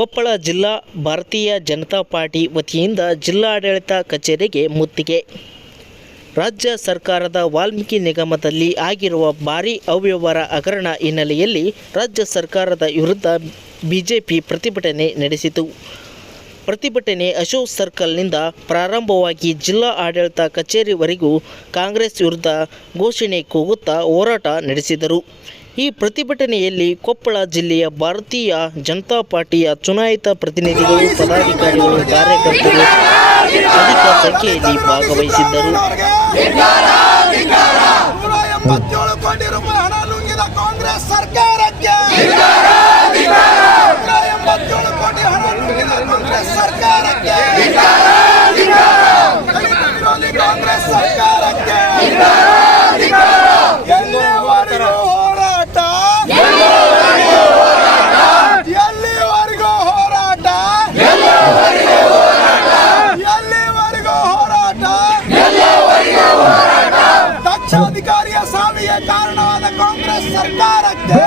ಕೊಪ್ಪಳ ಜಿಲ್ಲಾ ಭಾರತೀಯ ಜನತಾ ಪಾರ್ಟಿ ವತಿಯಿಂದ ಜಿಲ್ಲಾಡಳಿತ ಕಚೇರಿಗೆ ಮುತ್ತಿಗೆ. ರಾಜ್ಯ ಸರ್ಕಾರದ ವಾಲ್ಮೀಕಿ ನಿಗಮದಲ್ಲಿ ಆಗಿರುವ ಭಾರೀ ಅವ್ಯವಹಾರ ಹಗರಣ ಹಿನ್ನೆಲೆಯಲ್ಲಿ ರಾಜ್ಯ ಸರ್ಕಾರದ ವಿರುದ್ಧ ಬಿಜೆಪಿ ಪ್ರತಿಭಟನೆ ನಡೆಸಿತು. ಪ್ರತಿಭಟನೆ ಅಶೋಕ್ ಸರ್ಕಲ್ನಿಂದ ಪ್ರಾರಂಭವಾಗಿ ಜಿಲ್ಲಾ ಆಡಳಿತ ಕಚೇರಿವರೆಗೂ ಕಾಂಗ್ರೆಸ್ ವಿರುದ್ಧ ಘೋಷಣೆ ಕೂಗುತ್ತಾ ಹೋರಾಟ ನಡೆಸಿದರು. ಈ ಪ್ರತಿಭಟನೆಯಲ್ಲಿ ಕೊಪ್ಪಳ ಜಿಲ್ಲೆಯ ಭಾರತೀಯ ಜನತಾ ಪಾರ್ಟಿಯ ಚುನಾಯಿತ ಪ್ರತಿನಿಧಿಗಳು, ಪದಾಧಿಕಾರಿಗಳು, ಕಾರ್ಯಕರ್ತರು ಅಧಿಕ ಸಂಖ್ಯೆಯಲ್ಲಿ ಭಾಗವಹಿಸಿದ್ದರು. ಕಾಂಗ್ರೆಸ್ ಸರ್ಕಾರಕ್ಕೆ. ಎಲ್ಲಿವರೆಗೂ ಹೋರಾಟ? ಎಲ್ಲಿವರೆಗೂ ಹೋರಾಟ? ಎಲ್ಲಿವರೆಗೂ ಹೋರಾಟ? ದಕ್ಷಾಧಿಕಾರಿಯ ಸಾವಿಗೆ ಕಾರಣವಾದ ಕಾಂಗ್ರೆಸ್ ಸರ್ಕಾರಕ್ಕೆ?